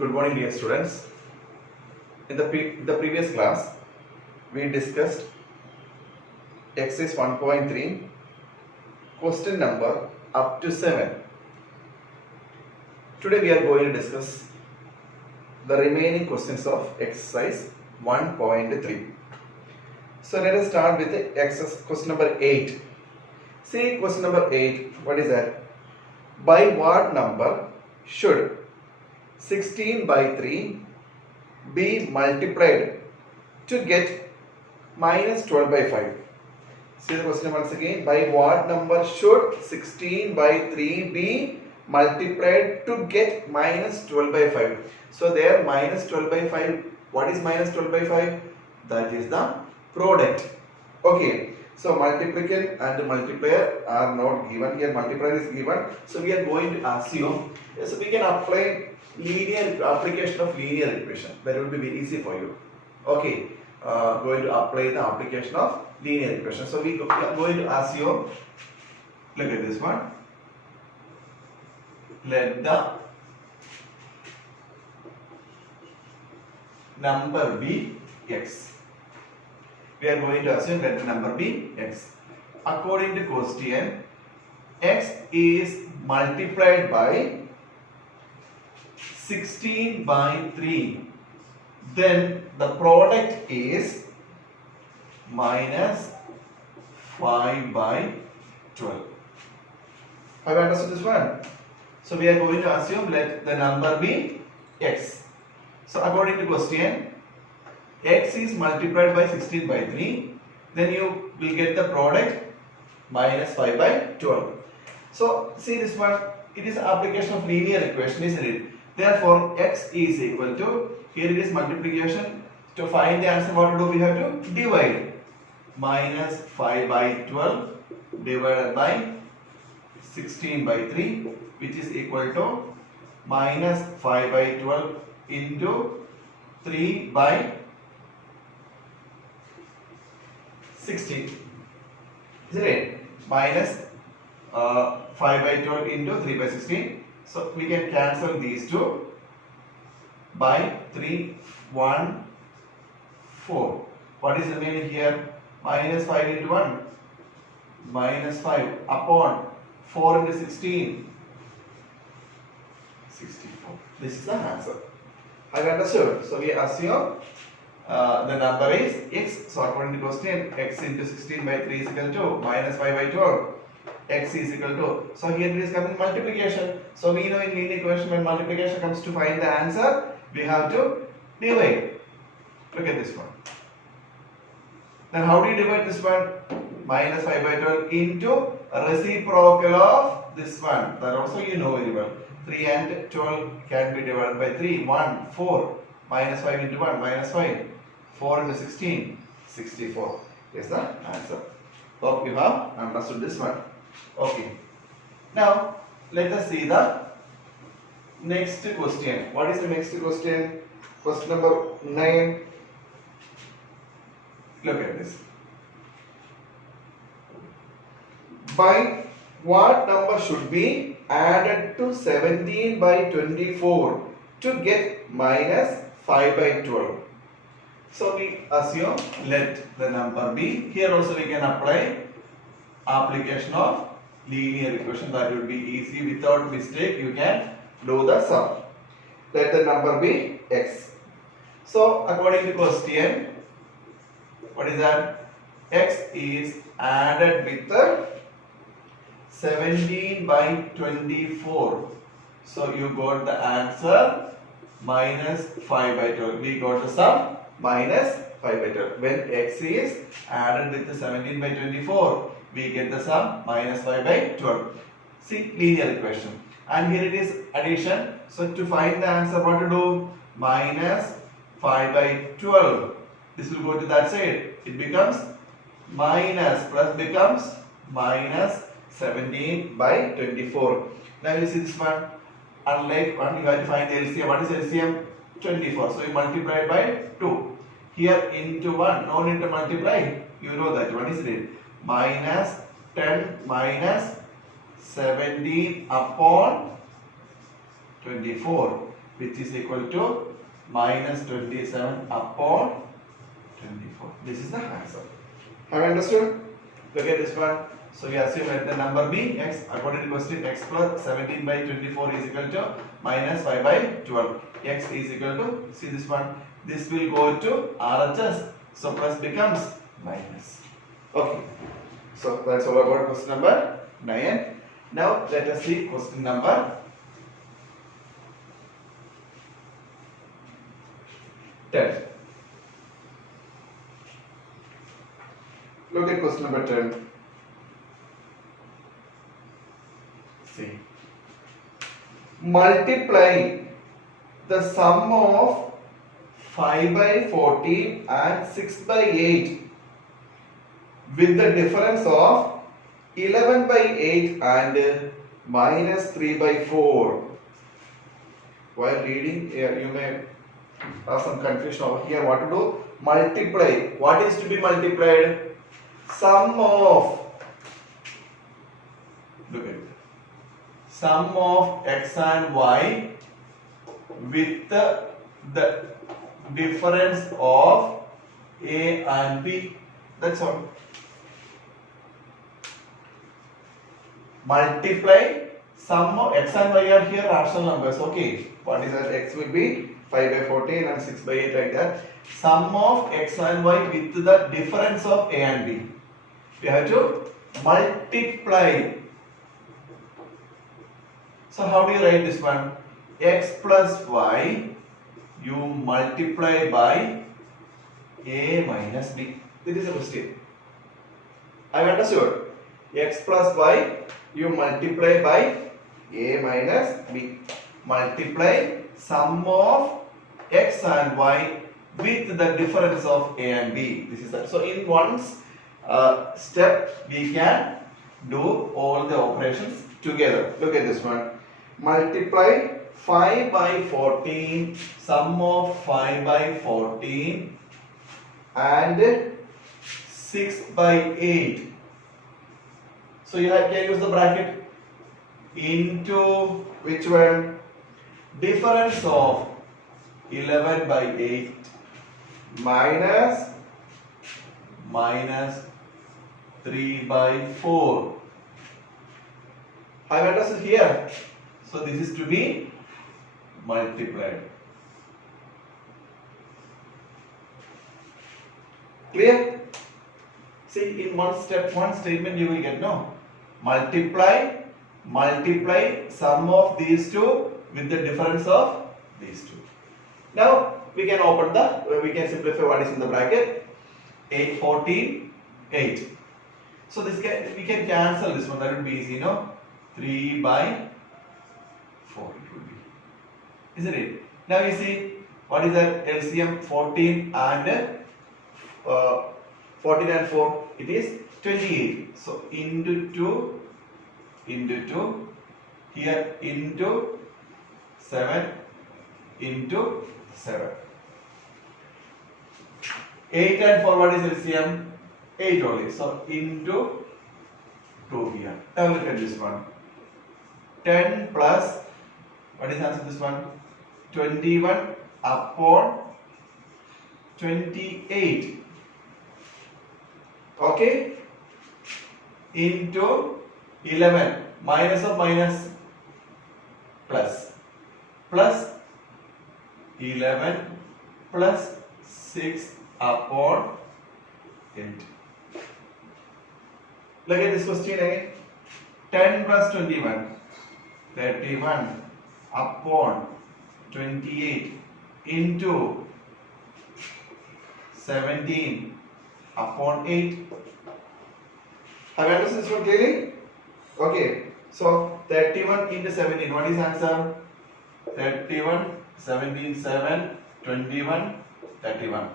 Good morning, dear students. In the previous class, we discussed exercise 1.3, question number up to 7. Today we are going to discuss the remaining questions of exercise 1.3. So let us start with the exercise question number 8. See question number 8. What is that? By what number should 16 by 3 be multiplied to get minus 12 by 5? See the question once again. By what number should 16 by 3 be multiplied to get minus 12 by 5? So there minus 12 by 5. What is minus 12 by 5? That is the product. Okay. So multiplication and multiplier are not given here. Multiplier is given. So we are going to assume. So we can apply linear application of linear equation. That will be very easy for you. Okay. Going to apply the application of linear equation. So we are going to assume. Look at this one. Let the number be x. We are going to assume let the number be x. According to question, x is multiplied by 16 by 3. Then the product is minus 5 by 12. Have you understood this one? So we are going to assume let the number be x. So according to question, x is multiplied by 16 by 3, then you will get the product minus 5 by 12. So see this one, it is application of linear equation, isn't it? Therefore x is equal to, here it is multiplication. To find the answer, what to do? We have to divide. Minus 5 by 12 divided by 16 by 3, which is equal to minus 5 by 12 into 3 by 16, isn't it? Minus 5 by 12 into 3 by 16. So we can cancel these two. By 3, 1, 4. What is remaining here? Minus 5 into 1. Minus 5 upon 4 into 16. 64. This is the answer. Have you understood? So we assume the number is x. So according to question, x into 16 by 3 is equal to minus 5 by 12. X is equal to. So here it is coming multiplication. So we know in linear equation when multiplication comes to find the answer, we have to divide. Look at this one. Then how do you divide this one? Minus 5 by 12 into reciprocal of this one. That also you know very well. 3 and 12 can be divided by 3. 1, 4. Minus 5 into 1, minus 5. 4 into 16, 64 is the answer. Hope you have understood this one. Okay. Now, let us see the next question. What is the next question? Question number 9. Look at this. By what number should be added to 17 by 24 to get minus 5 by 12? So we assume let the number be. Here also we can apply application of linear equation. That will be easy. Without mistake you can do the sum. Let the number be x. So according to question, what is that? X is added with the 17 by 24. So you got the answer minus 5 by 12. We got the sum minus 5 by 12. When x is added with the 17 by 24, we get the sum minus 5 by 12. See linear equation. And here it is addition. So to find the answer, what to do? Minus 5 by 12. This will go to that side. It becomes minus, plus becomes minus 17 by 24. Now you see this one. Unlike one, you have to find the LCM. What is LCM? 24. So you multiply it by 2. Here into 1, no need to multiply. You know that one, isn't it? Minus 10 minus 17 upon 24. which is equal to minus 27 upon 24. This is the answer. Have you understood? Look at this one. So we assume let the number be x. According to the question, x plus 17 by 24 is equal to minus 5 by 12. X is equal to, see this one, this will go to RHS. So plus becomes minus. Okay. So that's all about question number 9. Now let us see question number 10. Look at question number 10. See. Multiply the sum of 5 by 14 and 6 by 8 with the difference of 11 by 8 and minus 3 by 4. While reading here, you may have some confusion over here. What to do? Multiply. What is to be multiplied? Sum of, look at it, sum of x and y with the difference of a and b. That's all. Multiply sum of x and y are here rational numbers. Okay. What is that? X will be 5 by 14 and 6 by 8 like that. Sum of x and y with the difference of a and b. We have to multiply. So how do you write this one? X plus y you multiply by a minus b. This is a question. I understood. X plus y you multiply by a minus b. Multiply sum of x and y with the difference of a and b. This is that. So in one step we can do all the operations together. Look at this one. Multiply 5 by 14, sum of 5 by 14 and 6 by 8. So you can use the bracket into which one? Difference of 11 by 8 minus 3 by 4. Have you understood here? So this is to be multiplied. Clear? See, in one step, one statement you will get no. Multiply sum of these two with the difference of these two. Now we can open we can simplify what is in the bracket. 8, 14, 8. So we can cancel this one. That would be easy, no? 3 by 4 it would be. Isn't it? Now you see what is that LCM 14 and 14 and 4. It is 28. So into 2 here into 7 into 7. 8 and 4 what is LCM? 8 only. So into 2 here. Now look at this one. 10 plus what is answer this one? 21 upon 28. Okay? Into 11 minus of minus plus 11 plus 6 upon 8. Look at this question again. 10 plus 21, 31 upon 28 into 17 upon 8. Have you understood this one clearly? Okay. So 31 into 17. What is answer? 31, 17, 7, 21, 31.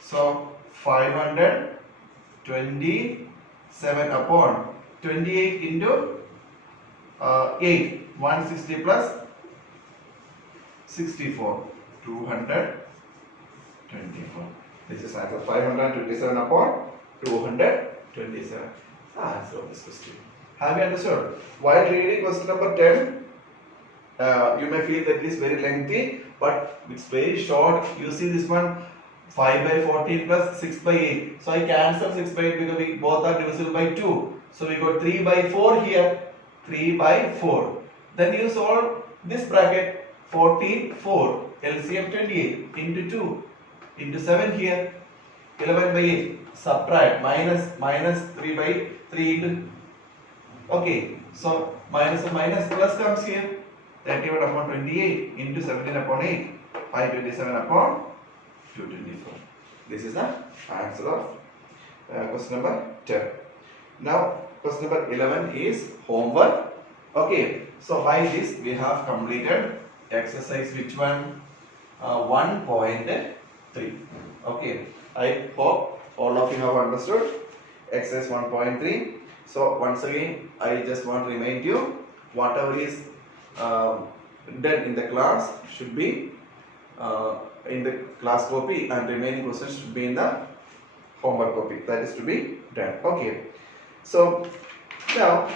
So 527 upon 28 into 8. 160 plus 64. 224. This is answer. 527 upon 227. Answer of this question. Have you understood? While reading question number 10, You may feel that it is very lengthy, but it's very short. You see this one, 5 by 14 plus 6 by 8. So I cancel 6 by 8 because we both are divisible by 2. So we got 3 by 4 here, 3 by 4. Then you solve this bracket, 14, 4, LCM 28 into 2 into 7 here, 11 by 8. Subtract, minus 3 by 3 into, okay, so minus and minus plus comes here, 31 upon 28 into 17 upon 8, 527 upon 224. This is the answer of question number 10. Now question number 11 is homework. Okay, so by this we have completed exercise which one? 1.3. Okay, I hope all of you have understood exercise 1.3. So once again I just want to remind you, whatever is done in the class should be in the class copy, and remaining questions should be in the homework copy, that is to be done. Okay, so now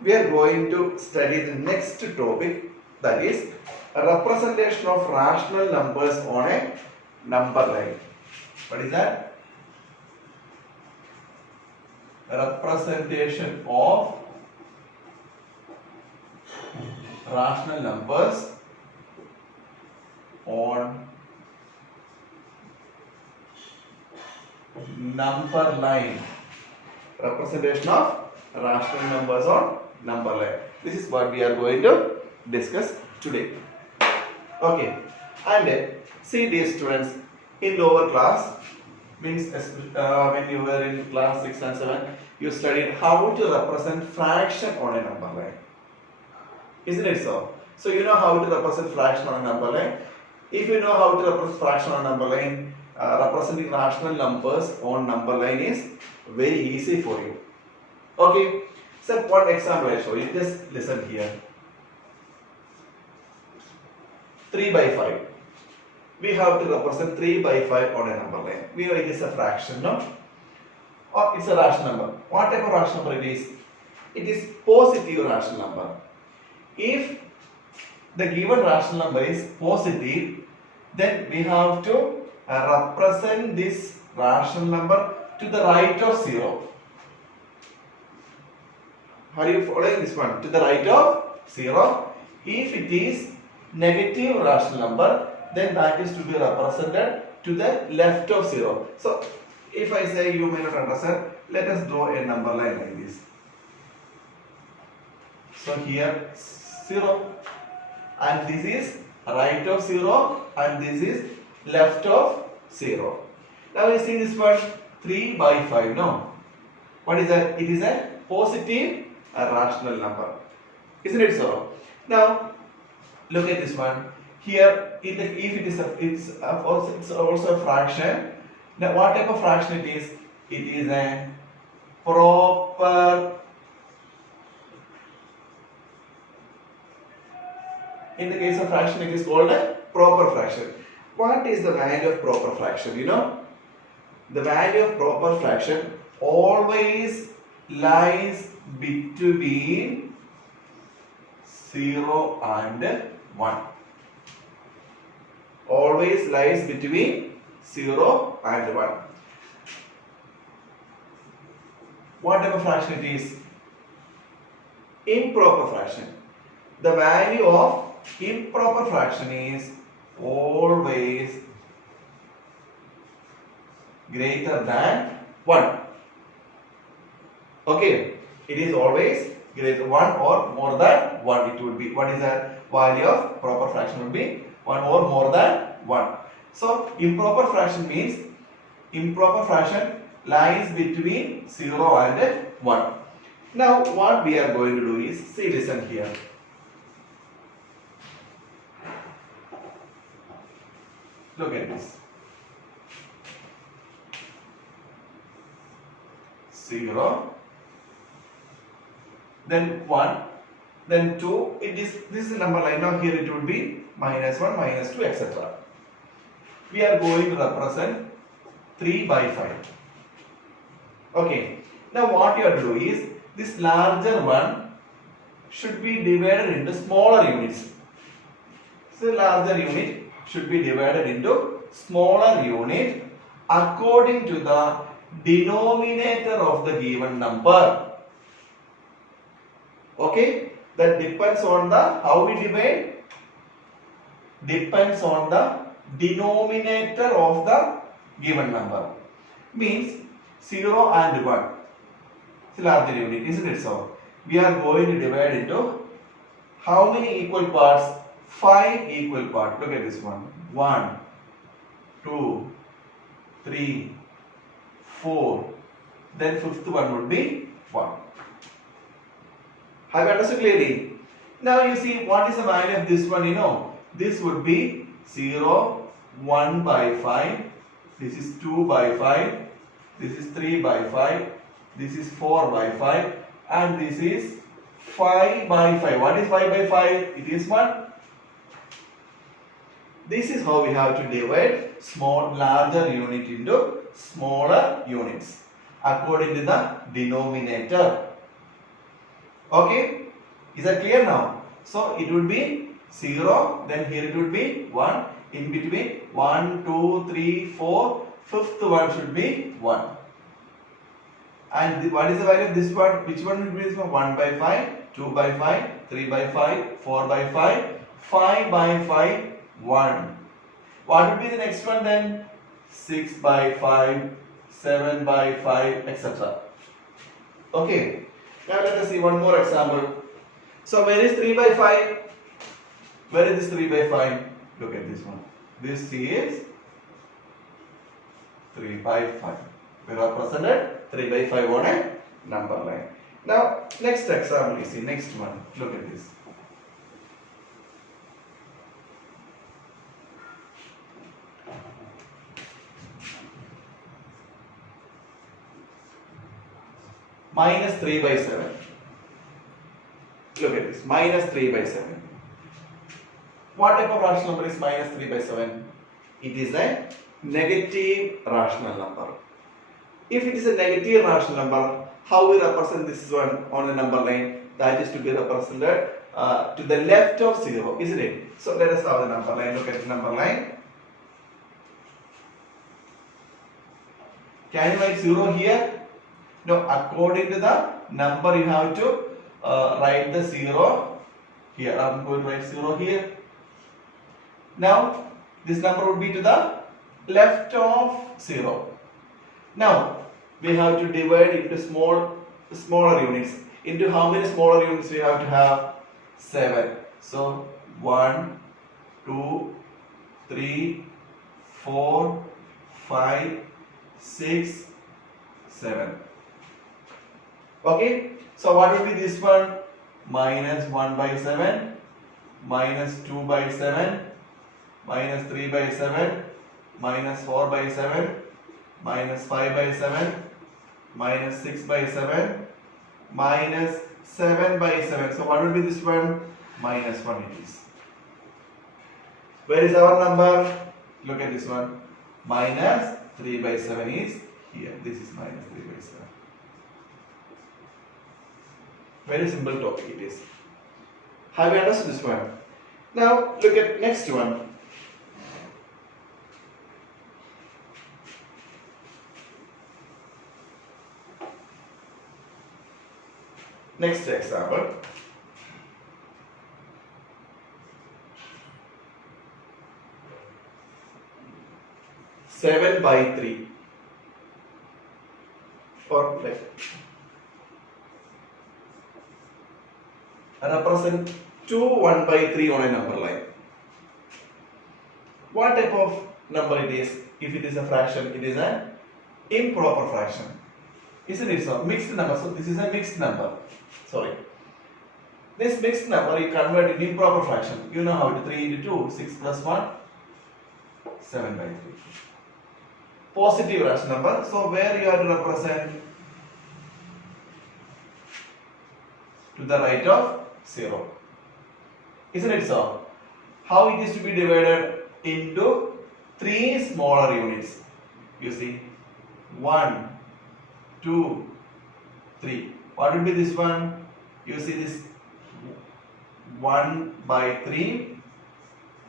we are going to study the next topic, that is a representation of rational numbers on a number line. What is that? Representation of rational numbers on number line. Representation of rational numbers on number line. This is what we are going to discuss today. Okay, and see, dear students, in lower class, means when you were in class 6 and 7, you studied how to represent fraction on a number line. Isn't it so? So you know how to represent fraction on a number line. If you know how to represent fraction on a number line, representing rational numbers on number line is very easy for you. Okay, so one example I show you. Just listen here. 3 by 5. We have to represent 3 by 5 on a number line. We know it is a fraction, no? Or it's a rational number. What type of rational number it is? It is positive rational number. If the given rational number is positive, then we have to represent this rational number to the right of 0. Are you following this one? To the right of 0. If it is negative rational number, then that is to be represented to the left of 0. So if I say you may not understand, let us draw a number line like this. So here 0, and this is right of 0, and this is left of 0. Now you see this one, 3 by 5. No, what is that? It is a positive rational number, isn't it so? Now look at this one. Here, if it is it's also a fraction. Now, what type of fraction it is? It is a proper. In the case of fraction, it is called a proper fraction. What is the value of proper fraction? You know, the value of proper fraction always lies between 0 and 1. Always lies between 0 and 1. What type of fraction it is? Improper fraction. The value of improper fraction is always greater than 1. Okay, it is always greater 1 or more than 1. It would be, what is the value of proper fraction would be 1 or more than 1. So improper fraction means improper fraction lies between 0 and 1. Now what we are going to do is, see, listen here. Look at this. 0, then 1, then 2. This is the number line. Now here it would be -1, -2, etc. We are going to represent 3 by 5. Okay. Now what you have to do is, this larger one should be divided into smaller units. So larger unit should be divided into smaller unit according to the denominator of the given number. Okay, that depends on the how we divide, depends on the denominator of the given number. Means 0 and 1. It's a larger unit, isn't it so? We are going to divide into how many equal parts? 5 equal parts. Look at this one. 1, 2, 3, 4. Then fifth one would be 1. Have you understood clearly? Now you see what is the value of this one, you know. This would be 0, 1 by 5. This is 2 by 5. This is 3 by 5. This is 4 by 5. And this is 5 by 5. What is 5 by 5? It is 1. This is how we have to divide larger unit into smaller units according to the denominator. Okay, is that clear now? So it would be 0, then here it would be 1, in between 1, 2, 3, 4, fifth one should be 1. And what is the value of this one? Which one will be this one? 1 by 5, 2 by 5, 3 by 5, 4 by 5, 5 by 5, 1. What would be the next one then? 6 by 5, 7 by 5, etc. Okay. Now let us see one more example. So where is 3 by 5? Where is this 3 by 5? Look at this one. This is 3 by 5. We have represented 3 by 5 on a number line. Now next example you see, next one. Look at this. Minus 3 by 7. Look at this. Minus 3 by 7. What type of rational number is minus 3 by 7? It is a negative rational number. If it is a negative rational number, how we represent this one on the number line? That is to be represented to the left of 0, isn't it? So let us have the number line. Look at the number line. Can you write 0 here? No, according to the number you have to write the 0 here. I am going to write 0 here. Now this number would be to the left of 0. Now we have to divide into smaller units. Into how many smaller units we have to have? 7. So 1, 2, 3, 4, 5, 6, 7. Okay, so what will be this one? Minus 1 by 7, minus 2 by 7, minus 3 by 7, minus 4 by 7, minus 5 by 7, minus 6 by 7, minus 7 by 7. So what will be this one? Minus 1 it is. Where is our number? Look at this one. Minus 3 by 7 is here. This is minus 3 by 7. Very simple topic it is. Have you understood this one? Now look at next one. Next example. Seven by 3. Or like represent 2 1 by 3 on a number line. What type of number it is? If it is a fraction, it is an improper fraction. Isn't it so? Mixed number. So this is a mixed number. Sorry. This mixed number you convert in improper fraction. You know how to 3 into 2, 6 plus 1, 7 by 3. Positive rational number. So where you have to represent to the right of 0. Isn't it so? How it is to be divided into 3 smaller units. You see, 1, 2, 3. What will be this one? You see this 1 by 3,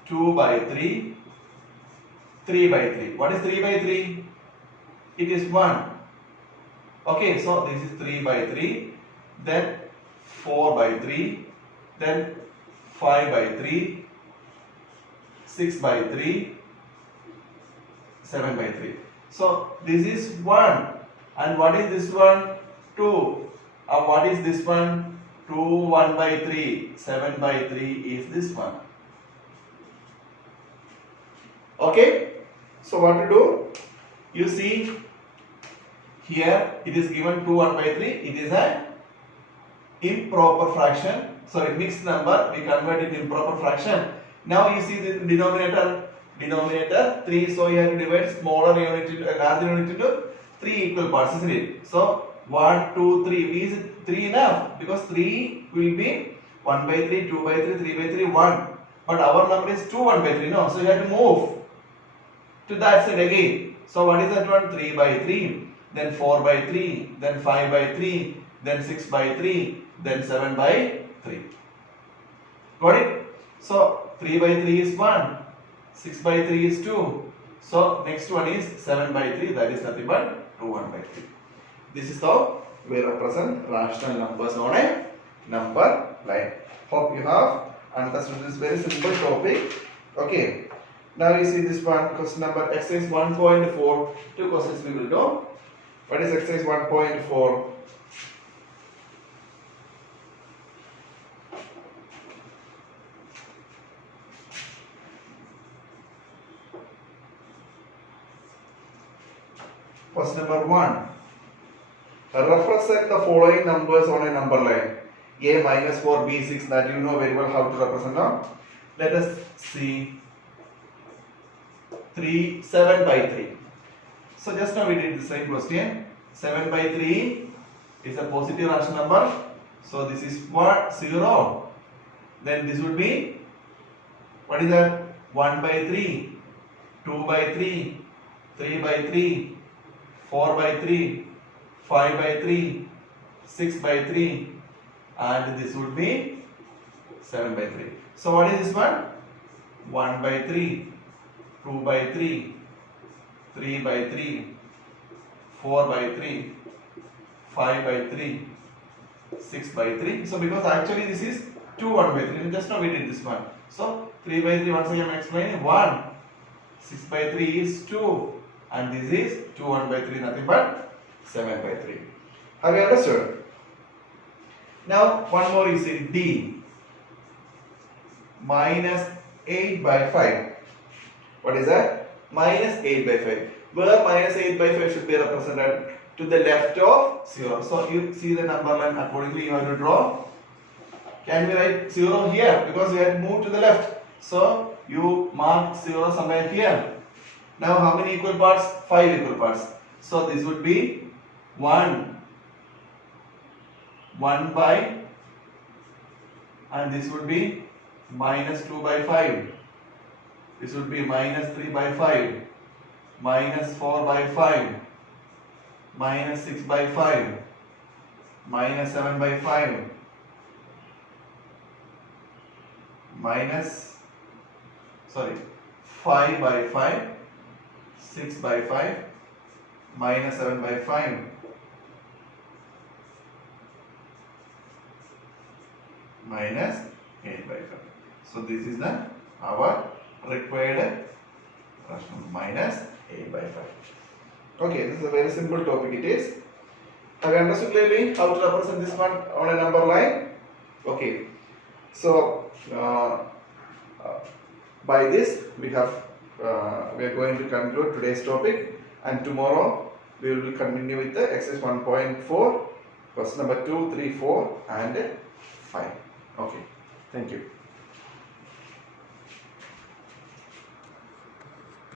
2 by 3, 3 by 3. What is 3 by 3? It is 1. Okay, so this is 3 by 3, then 4 by 3, then 5 by 3, 6 by 3, 7 by 3. So this is 1. And what is this one? 2. What is this one? 2, 1 by 3. 7 by 3 is this one. Okay. So what to do? You see here it is given 2, 1 by 3. It is an improper fraction. Sorry, mixed number. We convert it improper fraction. Now you see the denominator 3. So you have to divide smaller unit into larger unit into 3 equal parts, isn't it? So 1, 2, 3. Is it 3 enough? Because 3 will be 1 by 3, 2 by 3, 3 by 3, 1. But our number is 2, 1 by 3. No, so you have to move to that side again. So what is that one? 3 by 3, then 4 by 3, then 5 by 3, then 6 by 3, then 7 by 3. Got it? So 3 by 3 is 1, 6 by 3 is 2. So next one is 7 by 3, that is nothing but 2, 1 by 3. This is how we represent rational numbers on a number line. Hope you have understood this very simple topic. Okay. Now you see this one, question number exercise 1.4. Two questions we will do. What is exercise 1.4? Question number 1. Represent the following numbers on a number line. A minus 4, B 6, that you know very well how to represent now. Let us see 7 by 3. So just now we did the same question. 7 by 3 is a positive rational number. So this is what? 0. Then this would be, what is that? 1 by 3, 2 by 3, 3 by 3, 4 by 3, 5 by 3, 6 by 3, and this would be 7 by 3. So what is this one? 1 by 3, 2 by 3, 3 by 3, 4 by 3, 5 by 3, 6 by 3. So because actually this is 2, 1 by 3. Just now we did this one. So 3 by 3, once again I am explaining 1. 6 by 3 is 2. And this is 2, 1 by 3, nothing but 7 by 3. Have you understood? Now one more is in D. Minus 8 by 5. What is that? Minus 8 by 5. Where minus 8 by 5 should be represented? To the left of 0. So you see the number line accordingly you have to draw. Can we write 0 here? Because we have moved to the left. So you mark 0 somewhere here. Now how many equal parts? 5 equal parts. So this would be 1 by, and this would be minus 2 by 5. This would be minus 3 by 5, minus 4 by 5, minus 6 by 5, minus 7 by 5, five by 5, 6 by 5, minus 7 by 5, minus 8 by 5. So this is our required rational, minus 8 by 5. Okay, this is a very simple topic it is. Have you understood clearly how to represent this one on a number line? Okay, so by this we are going to conclude today's topic, and tomorrow we will continue with the exercise 1.4, question number 2, 3, 4 and 5. Okay, thank you.